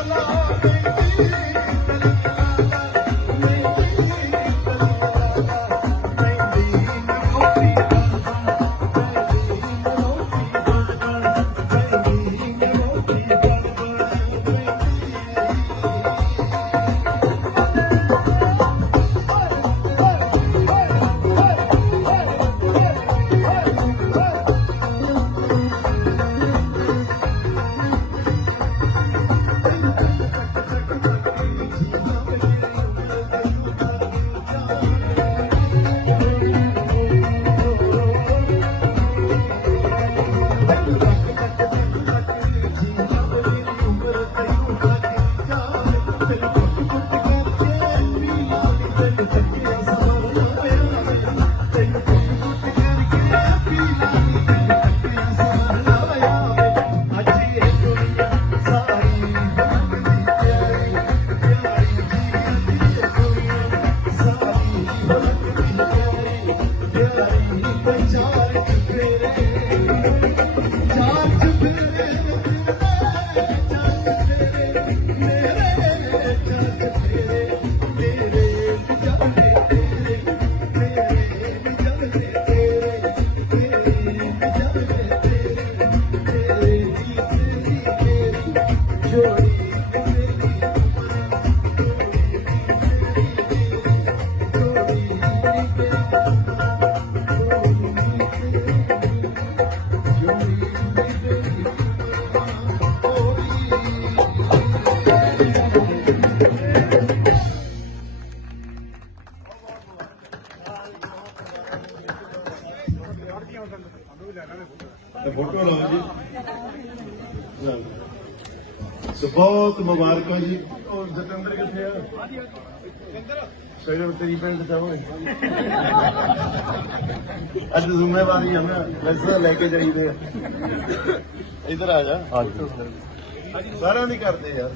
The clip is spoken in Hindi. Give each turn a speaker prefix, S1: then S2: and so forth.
S1: Allah. तो बहुत मुबारक जी।
S2: और जतेंद्र तेरी जाओ। अज है ना लेके जाइए। इधर आ जा। हाँ सारा नहीं करते यार।